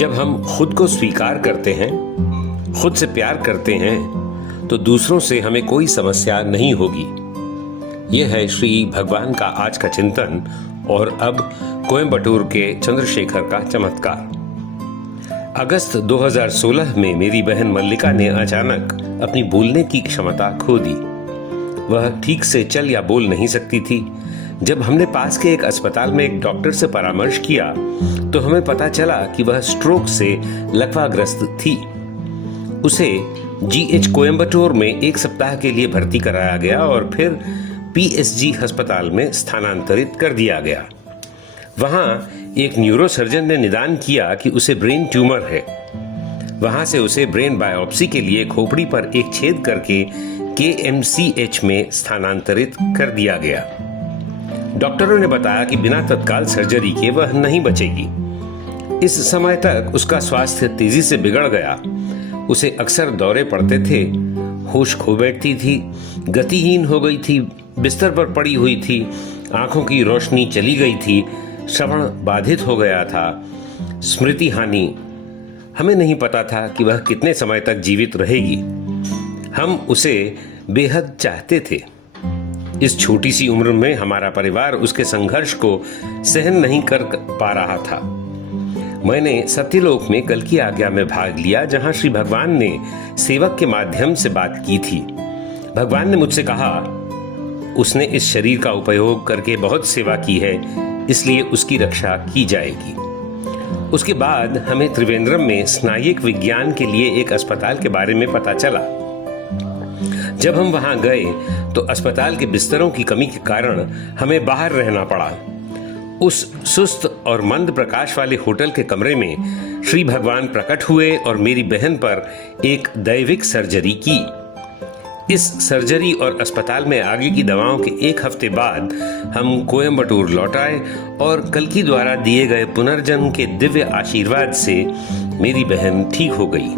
जब हम खुद को स्वीकार करते हैं, खुद से प्यार करते हैं, तो दूसरों से हमें कोई समस्या नहीं होगी। यह है श्री भगवान का आज का चिंतन और अब कोयम्बटूर के चंद्रशेखर का चमत्कार। अगस्त 2016 में मेरी बहन मल्लिका ने अचानक अपनी बोलने की क्षमता खो दी। वह ठीक से चल या बोल नहीं सकती थी। जब हमने पास के एक अस्पताल में एक डॉक्टर से परामर्श किया तो हमें पता चला कि वह स्ट्रोक से लकवाग्रस्त थी। उसे जीएच कोयम्बटूर में 1 सप्ताह के लिए भर्ती कराया गया और फिर पीएसजी अस्पताल में स्थानांतरित कर दिया गया। वहां एक न्यूरोसर्जन ने निदान किया कि उसे ब्रेन ट्यूमर है। वहां से उसे ब्रेन बायोप्सी के लिए खोपड़ी पर एक छेद करके केएमसीएच में स्थानांतरित कर दिया गया। डॉक्टरों ने बताया कि बिना तत्काल सर्जरी के वह नहीं बचेगी। इस समय तक उसका स्वास्थ्य तेजी से बिगड़ गया। उसे अक्सर दौरे पड़ते थे, होश खो बैठती थी, गतिहीन हो गई थी, बिस्तर पर पड़ी हुई थी, आंखों की रोशनी चली गई थी, श्रवण बाधित हो गया था, स्मृति हानि। हमें नहीं पता था कि वह कितने समय तक जीवित रहेगी। हम उसे बेहद चाहते थे। इस छोटी सी उम्र में हमारा परिवार उसके संघर्ष को सहन नहीं कर पा रहा था। मैंने सत्यलोक में कल की आज्ञा में भाग लिया, जहां श्री भगवान ने सेवक के माध्यम से बात की थी। भगवान ने मुझसे कहा, उसने इस शरीर का उपयोग करके बहुत सेवा की है, इसलिए उसकी रक्षा की जाएगी। उसके बाद हमें त्रिवेंद्रम में स्नायिक विज्ञान के लिए एक अस्पताल के बारे में पता चला। जब हम वहां गए तो अस्पताल के बिस्तरों की कमी के कारण हमें बाहर रहना पड़ा। उस सुस्त और मंद प्रकाश वाले होटल के कमरे में श्री भगवान प्रकट हुए और मेरी बहन पर एक दैविक सर्जरी की। इस सर्जरी और अस्पताल में आगे की दवाओं के 1 हफ्ते बाद हम कोयम्बटूर लौट आए और कल्कि द्वारा दिए गए पुनर्जन्म के दिव्य आशीर्वाद से मेरी बहन ठीक हो गई।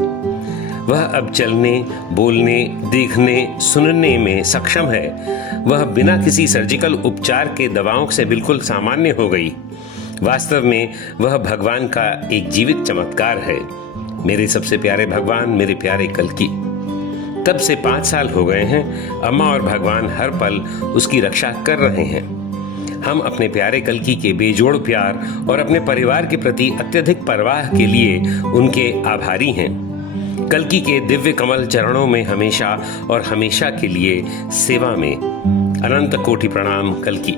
वह अब चलने, बोलने, देखने, सुनने में सक्षम है। वह बिना किसी सर्जिकल उपचार के दवाओं से बिल्कुल सामान्य हो गई। वास्तव में वह भगवान का एक जीवित चमत्कार है। मेरे सबसे प्यारे भगवान, मेरे प्यारे कल्कि। तब से 5 साल हो गए हैं। अम्मा और भगवान हर पल उसकी रक्षा कर रहे हैं। हम अपने प्यारे कल्कि के बेजोड़ प्यार और अपने परिवार के प्रति अत्यधिक परवाह के लिए उनके आभारी हैं। कल्कि के दिव्य कमल चरणों में हमेशा और हमेशा के लिए सेवा में। अनंत कोटि प्रणाम कल्कि।